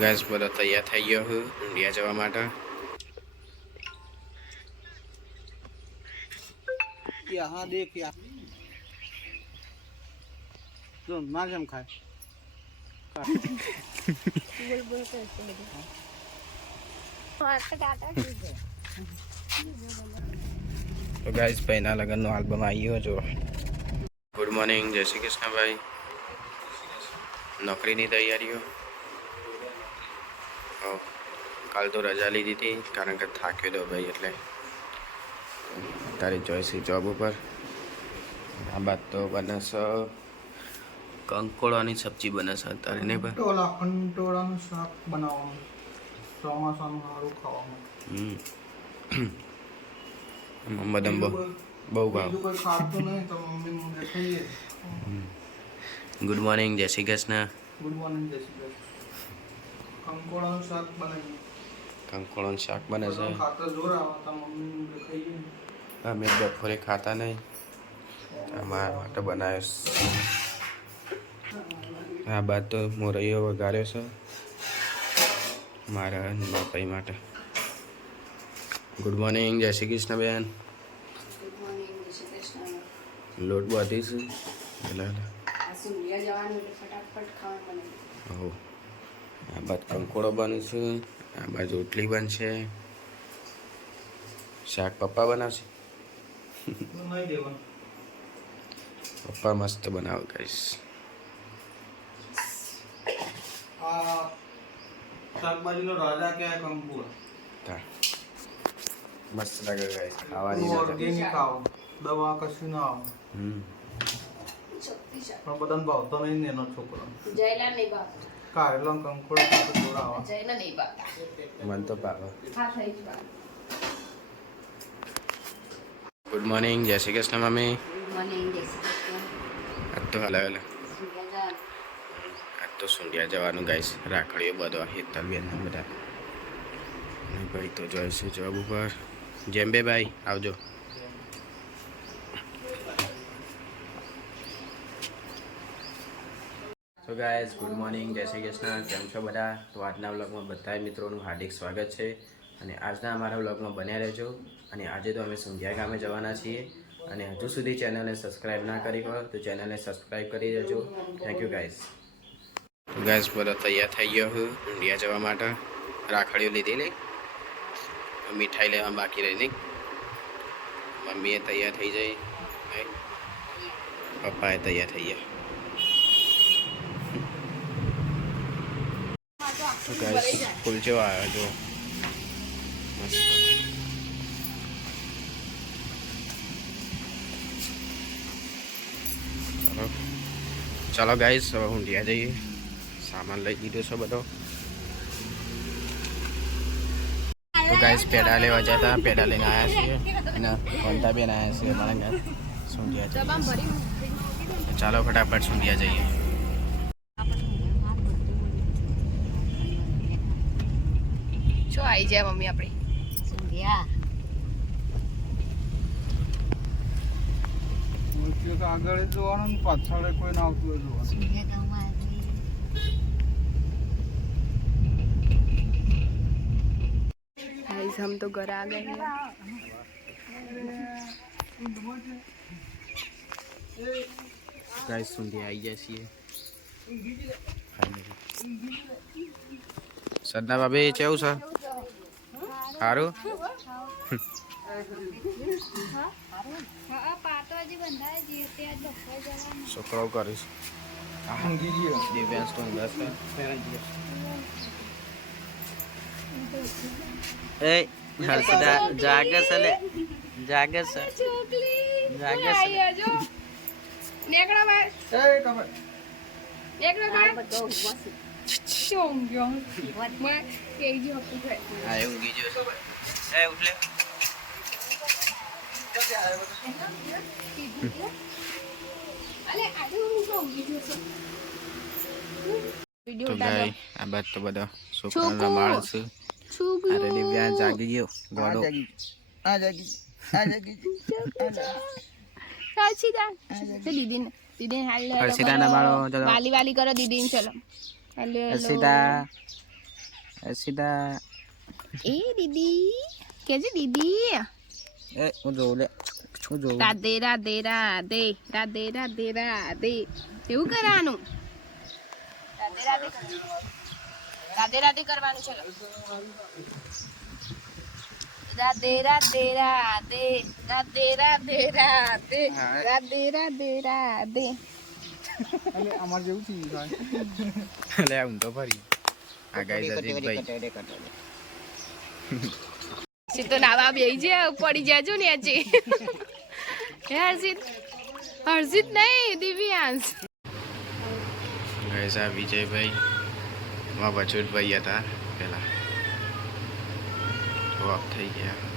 Gas બધો તૈયાર થઈ ગયો હું ઊંડિયા જવા માટે. यहाँ देख यार जो मार जम खाए बोल बोल कर તો ગાઈસ ભાઈના લગ્નનો આલ્બમ આવી ગયો જો. ગુડ મોર્નિંગ, જય શ્રી કૃષ્ણ ભાઈ. નોકરીની તૈયારીઓ. કાલ તો રજા લીધી હતી કારણ કે થાક્યો હતો ભાઈ, એટલે તારી જોઈશી જોબ ઉપર. આ બાદ તો બને છે કંકોડાની સબ્જી બને છે અત્યારે નહીં ભાઈ. કંટોળાનું શાક બનાવવાનું ચોમાસાનું સારું ખાવાનું. બદામ બહુ ભાવ. કોઈ ખાતું નહીં તો મમ્મી મને ખાઈએ. ગુડ મોર્નિંગ, જય શ્રી કૃષ્ણ. ગુડ મોર્નિંગ જય શ્રી કૃષ્ણ. કંકોડાનું શાક બનાવીએ. કંકોડાનું શાક બને છે. ખાતા જોર આવે તો મમ્મી મને ખાઈએ. અમે બપોરે ખાતા નહીં, અમારા માટે બનાવ્યો. આ બાદ તો મોરૈયો વઘાર્યો છે મારા બાપાઈ માટે. ગુડ મોર્નિંગ, જય શ્રી કૃષ્ણ બેન. ગુડ મોર્નિંગ જય શ્રી કૃષ્ણ. લોટ બાંધીશું એટલે આ સુનિયા જવાનું એટલે ફટાફટ ખાવાનું બનાવી. હો. આ બાદ કંકોડો બનશું, આ બાજુ રોટલી બનશે, શાક પપ્પા બનાવશે. નહીં દેવાનું. પપ્પા મસ્ત બનાવે ગાઈસ. આ શાકભાજીનો રાજા ક્યાં કંકુડા તા મસ્ત લાગે ગાઈસ ખાવાની મજા. ઓર્ગેનિક આવો, દવા કશું ના આવો. પણ બધાને ભાવતો નહીં ને એનો છોકરો. જયલા નહીં બાપા. કારેલા કંકોડા ખાતા જોર આવે. જયલા નહીં બાપા. મન તો ભાવે. હા થઈ જ બાપા. ગુડ મોર્નિંગ, જય Shri Krishna mummy. Good morning જય શ્રી કૃષ્ણ. આજ તો હલે હલે સુનિયા આજ તો સુંડિયા જવાનું ગાઈસ. રાખડીઓ બધો હેતલ બેન બધા. અને ભાઈ તો જોઈશું જોબ ઉપર. જેમ બે ભાઈ આવજો. તો ગાઈસ ગુડ મોર્નિંગ, જય શ્રી કૃષ્ણ. કેમ છો બધા? તો આજના વ્લોગમાં બધા મિત્રોનું હાર્દિક સ્વાગત છે. અને આજના અમારા વ્લોગમાં બન્યા રહેજો. અને આજે તો અમે સુંઢિયા ગામે જવાના છીએ. અને હજુ સુધી ચેનલને સબસ્ક્રાઈબ ના કરી હોય તો ચેનલને સબસ્ક્રાઈબ કરી દેજો. Thank you guys. તો ગાઈસ બધો તૈયાર થઈ ગયો હું ઊંડિયા જવા માટે. રાખડીઓ લીધેલી, મીઠાઈ લેવા બાકી રહી નહીં. મમ્મીએ તૈયાર થઈ જઈ, પપ્પાએ તૈયાર થઈ ગયા. તો ગાઈસ ફૂલ જેવો આવ્યો જો મસ્ત. ચાલો ગાઈસ હવે ઊંડિયા જઈએ. સામાન લઈ દીધો છે બધો. તો ગાઈસ પેડા લેવા જતા, પેડા લઈને આવ્યા છીએ અને વંતા બેન આવ્યા છીએ મારા ઘર સુંઢિયા જઈએ. ચાલો ફટાફટ સુંઢિયા જઈએ. શું આવી જાય મમ્મી આપણી સુનિયા. આગળ જોવાનું ને પાછળ કોઈ ના આવતું હોય જોવાનું. गाइस हम तो घर आ गए हैं. ગાઈસ સુંઢિયા આવી ગયા છીએ. સરદાર બાબી કેવું છે? સારું. છોકરાઓ કરીશ દિવ્યાંશ તો અંદર છે. એ હર્ષદા જાગે છે લે, જાગે છે, જાગે છે. નેકડા બાર એ તમે નેકડા બાર શું ગયો મેં કેજી હપુ છે. આ એવું ગીજો છે. એ ઉઠલે. અલે આજે હું કહું ગીજો છે. તો ગાય આ બાદ તો બધા છોકરાના માળ છે. અરે દિવ્યાંશ જાગી ગયો ગોડો. આ જાગી હર્ષિતા તો દીદી હાલ હર્ષિતાના બાળો ચલો. વાલી વાલી કરો દીદી ચલો હર્ષિતા હર્ષિતા એ દીદી કેજે દીદી એ હું જોઉં લે શું જોઉં રાધે રાધે રાધે રાધે રાધે રાધે એવું કરવાનું રાધે રાધે રાધે રાધે કરવાનું ચલો રાધે રાધે રાધે રાધે રાધે રાધે રાધે રાધે રાધે અને અમાર જેવું થઈ ગયું લે હું તો ફરી આ ગાઈસ અજીતભાઈ તો નાવા બેહી જાય પડી જાજો ને આજે હે હર્ષિત નહીં દિવ્યાંશ ગાઈસ આ વિજયભાઈ માં વચુટભાઈ હતા પેલા ઓફ થઈ ગયા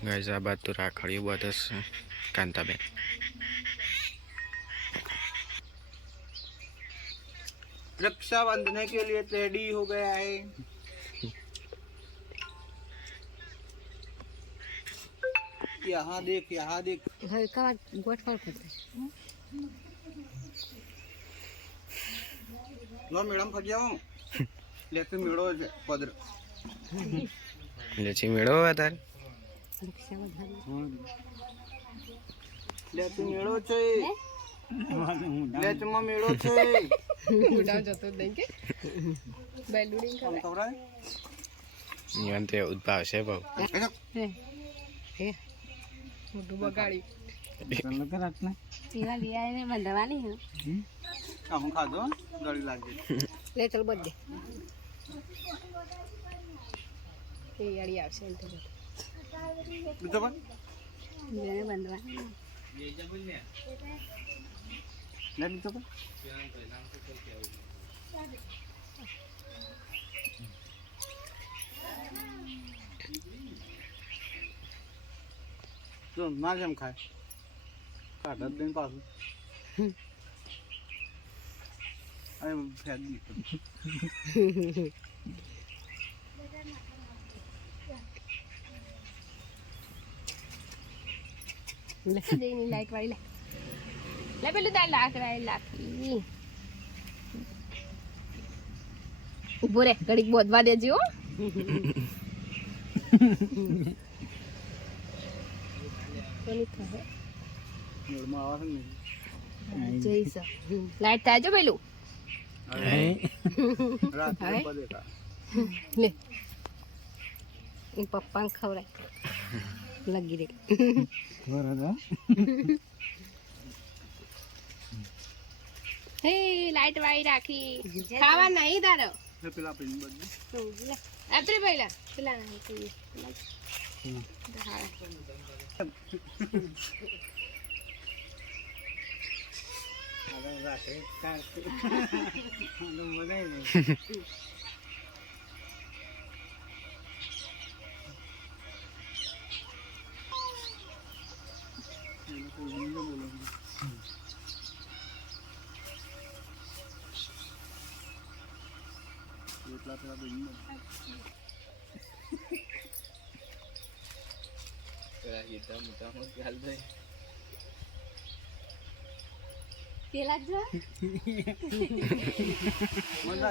गाइस आ बात तो राखड़ी बात है कांताबेन रक्षा बांधने के लिए रेडी हो गया है यहाँ देख लो मैडम फट जाओ लेते मेड़ो पदर लेची मेड़ो तार લેતું મેળો છે લેચમાં મેળો છે ઉડાવ જતો નહીં કે બેલુડિંગ કરે ખવરાય નિયંતે ઉદ્ભાવ છે બહુ હે મોટું બગાડી તને કે રાતના પીવા લીઆને બંધવાની હે હું ખાધો ગળી લાગે લે ચલ બધે એ યાડી આવશે એમ તો બીજો પણ જેને બંધવાની લે બીજો પણ તો ના જેમ ખાય કાઢા દઈને પાછું અરે ફેદ દીધું લે જેની લાઈટ વાળી લે લે પેલું તાર લાકડા લાકડી ઉભો રે ઘડીક બોધવા દેજો હો કોની થાય મેળમાં આવે છે ને જઈશ લાઈટ થાય જો પેલું રાત્રે બધે કા લે એ પપ્પાને ખવડાય લગી રે બરાબર હે લાઈટ વાળી રાખી ખાવા નહીં તારો પેલા પેન બધું આત્રે પહેલા પેલા નહીં રાત્રે કાઢ મજા એટલા પેલા બેન પેલા હીટા મોટા મોટા ચાલ જાય પેલા જ મજા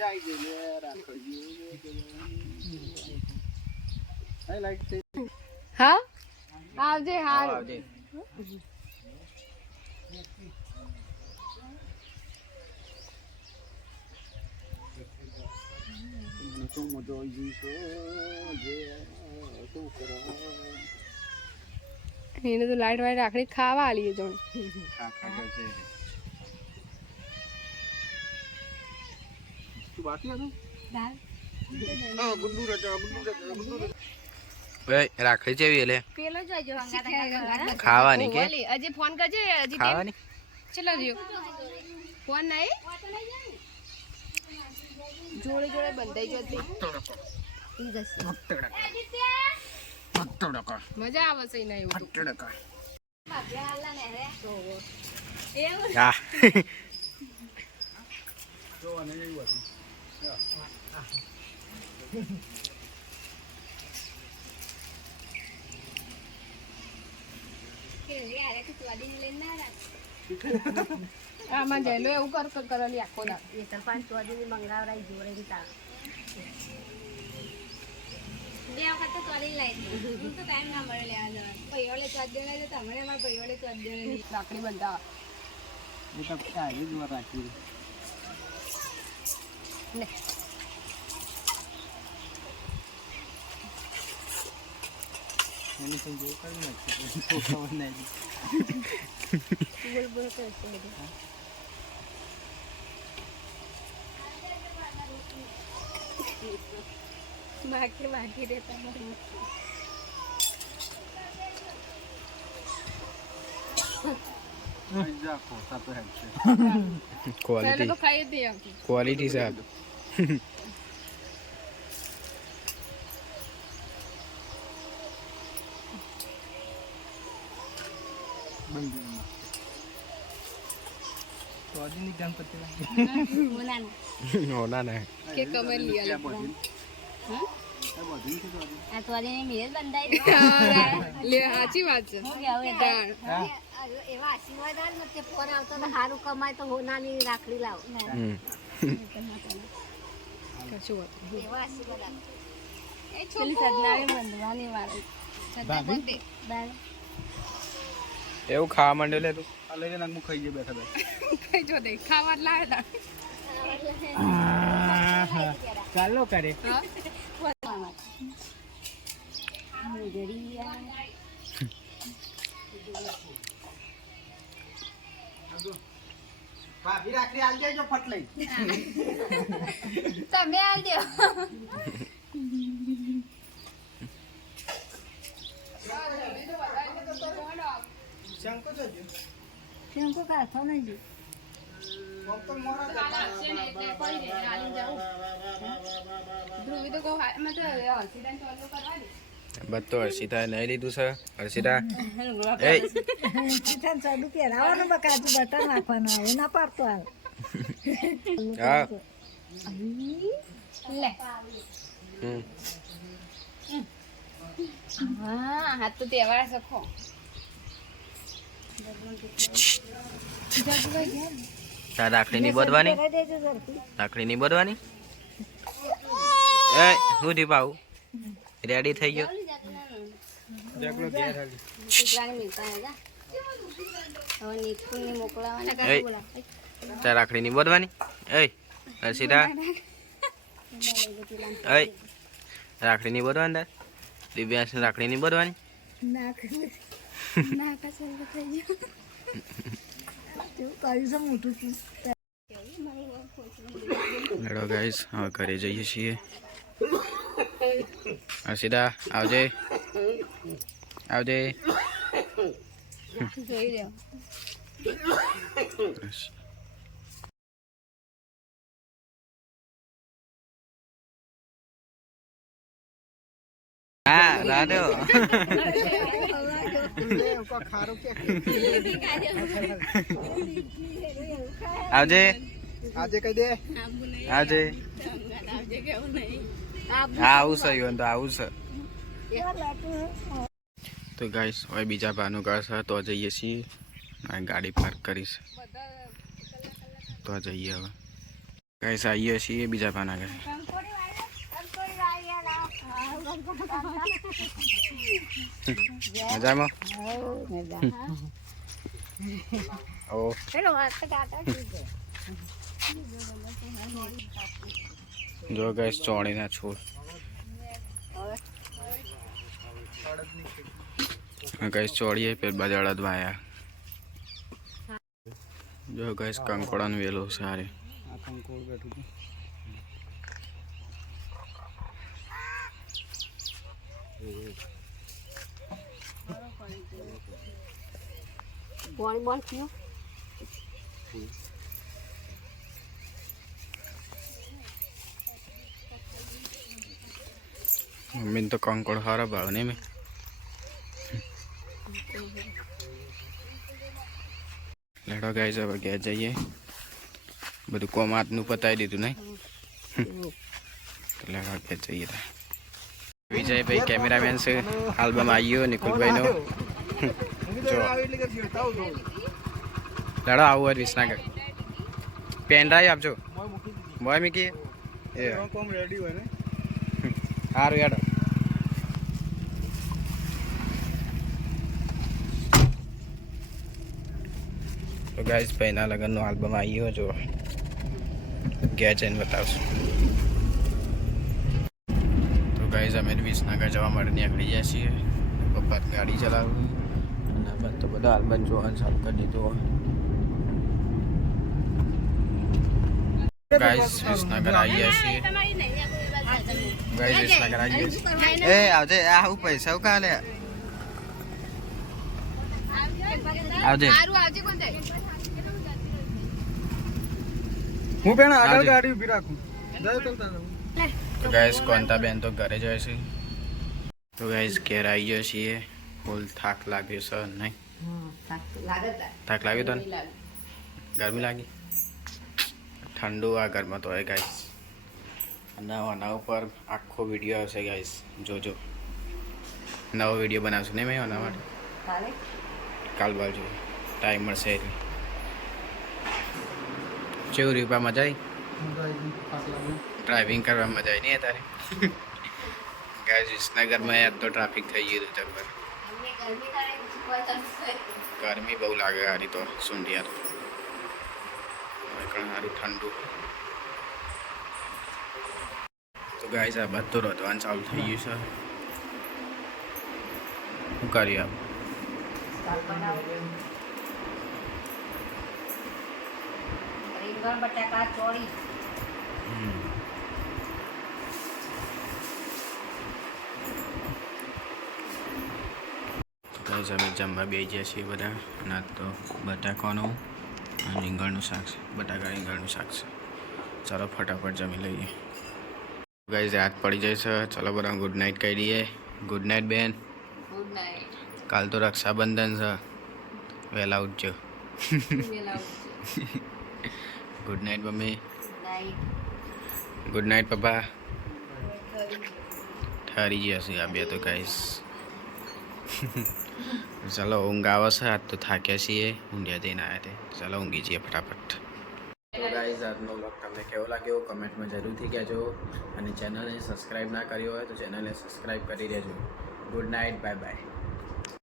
આવી ગઈ લે રાખો લાઈટ હા આવજે હાલ આવજે તો મજો આવી ગઈ તો જે શું કરો એને તો લાઈટ વાઈટ રાખડી ખાવા આલી જોણ કાકા કરશે તું બાકી હતું હા ગુડ્ડુ રજા રાખડી જેવી એટલે પેલો જોજો હંગાતા ખાવાની કે હજી ફોન કરજે હજી ખાવાની ચલો જો ફોન નહીં જોડે જોડે બંધાઈ જતી મજા આવે છે એના એવું હા આમાં જઈ લો એવું કરેલી આખો દા રાખડી બંધાવા એ તો કાઈ જ રાખી એને સમજો કરી નાખી તો ખબર નહીં બોલ કરે છે બધું બાકી રહેતા જા ખોટા તો હેડ છે પહેલે તો ખાઈ દે આપી ક્વોલિટી છે બંધી તો આજની ગણપતિ હોના ને કે કમે લીયા લે સાચી વાત છે એવા આશીર્વાદ આવે ને કે ફોન આવતો તો સારું કમાય તો હોનાની રાખડી લાવો કશું વાત એવા આશીર્વાદ આવે એ છોકરી સદનાએ બંધવાની વાળી સદના બંધે એવું ખાવા માંડ્યો લે તું આ લઈને નાખું ખાઈ ગયો બેઠા બેઠા કઈ જો દે ખાવા લાવ્યા ચાલો કરે હા ભાભી રાખડી આલ દેજો ફટ લઈ તમે આલ દો શંકો જોજો શંકો કાઢો નહીં તો મોરા ધ્રુવી તો કહો મેં તો હસીદાન ચાલુ કરવાની બધો હર્ષિતા નહીં લીધું છે હર્ષિતા એ ચાલુ પહેરાવાનું બકાજુ બટર નાખવાનું આવે ના પાડતો આવે હા લે હમ હા હાથ તો તહેવાર સખો તાર રાખડી ની બધવાની રાખડી ની બધવાની એ હું થી પાઉં રેડી થઈ ગયો તાર રાખડી ની બધવાની એ હર્ષિતા એ રાખડી ની બધવાની તાર દિવ્યાંશ રાખડી ની બધવાની હેડો ગાઈસ હવે ઘરે જઈએ છીએ હર્ષિતા આવજે આવજે જોઈ લે હા રાધો ખારો કે આવજે આજે કહી દે આવજે હા આવું છે ઈવન તો આવું છે તો ગાઈસ હવે બીજા ભાનું ઘર છે તો જઈએ છીએ ગાડી પાર્ક કરીશ તો જઈએ હવે ગાઈસ આવીએ છીએ બીજા ભાના ઘરે મજામાં ઓ પેલો વાત તો કાકા કીધું. જો ગાઈસ ચોણીના છોડ ગાઈસ ચોળીએ પેલ બાજુ અડદ વાયા જો ગાઈસ કંકોડાનો વેલો સારે આ કંકોડ બેઠું છે. બોલ બોલ થયું. મમ્મીને તો કંકોડ સારા ભાવ ને મેં લેડો ગાઈસ હવે ઘેર જઈએ બધું કોમ હાથનું પતાવી દીધું નહીં લેડો ઘેર જઈએ વિજયભાઈ કેમેરામેન છે આલ્બમ આવ્યો નિકુલભાઈનો જો લેડો આવું હોય વિસનગર પેન ડ્રાઈવ આપજો મોય મૂકી એ કોમ રેડી હોય ને સારું યાર તો ગાઈસ ભાઈના લગ્નનો આલ્બમ આવ્યો જો ઘેર જઈને બતાવશું તો ગાઈસ અમે વિસનગર જવા માટે નીકળી ગયા છીએ પપ્પા ગાડી ચલાવું અને બસ તો બધા આલ્બમ જોવાનું ચાલુ કરી દીધું ગાઈસ વિસનગર આવી ગયા છીએ ગાઈસ વિસનગર આવી ગયા છીએ એ આવજે આ હું પૈસા ઉકા લે આવજે હું પેલા આગળ ગાડી ઊભી રાખું જાય ચાલતા રહું. તો ગાઈસ કોંતા બેન તો ઘરે જાય છે તો ગાઈસ ઘેર આવી ગયા છીએ ફૂલ થાક લાગ્યો છે નહીં થાક લાગ્યો તને ગરમી લાગી ઠંડુ આ ઘરમાં તો હોય ગાઈસ અને આના ઉપર આખો વિડીયો આવશે ગાઈસ જોજો નવો વિડીયો બનાવશું ને મેં આના માટે કાલ બાજુ ટાઈમ મળશે એટલે કેવું રૂપા મજા આવી ડ્રાઇવિંગ કરવા મજા આવી નહીં તારે ગાઈસ વિસનગરમાં યાર તો ટ્રાફિક થઈ ગયું હતું જબર ગરમી બહુ લાગે હારી તો સુંઢિયા સારું ઠંડુ તો ગાઈસ આ બધું રોધવાનું ચાલુ થઈ ગયું છે શું કરીએ આપ બટાકા ચોળી ગાઈસ અમે જમવા બેસી ગયા છીએ બધા અને આજ તો બટાકાનું અને રીંગણનું શાક છે બટાકા રીંગણનું શાક છે ચાલો ફટાફટ જમી લઈએ ગાઈસ રાત પડી જાય છે ચાલો બધા ગુડ નાઇટ કહી દઈએ ગુડ નાઇટ બેન ગુડ નાઇટ કાલ તો રક્ષાબંધન છે વહેલા ઉઠજો ગુડ નાઇટ મમ્મી ગુડ નાઇટ પપ્પા ઠરી ગયા છે આ બે તો ગાઈસ ચાલો ઊંઘ આવે છે આજ તો થાક્યા છીએ ઊંઘ્યા જઈને આવ્યા તે ચાલો ઊંઘી જઈએ ફટાફટ તો ગાઈસ આજનો વ્લોગ તમને કેવો લાગ્યો કમેન્ટમાં જરૂરથી કહેજો અને ચેનલને સબસ્ક્રાઈબ ના કર્યો હોય તો ચેનલને સબસ્ક્રાઈબ કરી દેજો ગુડ નાઇટ બાય બાય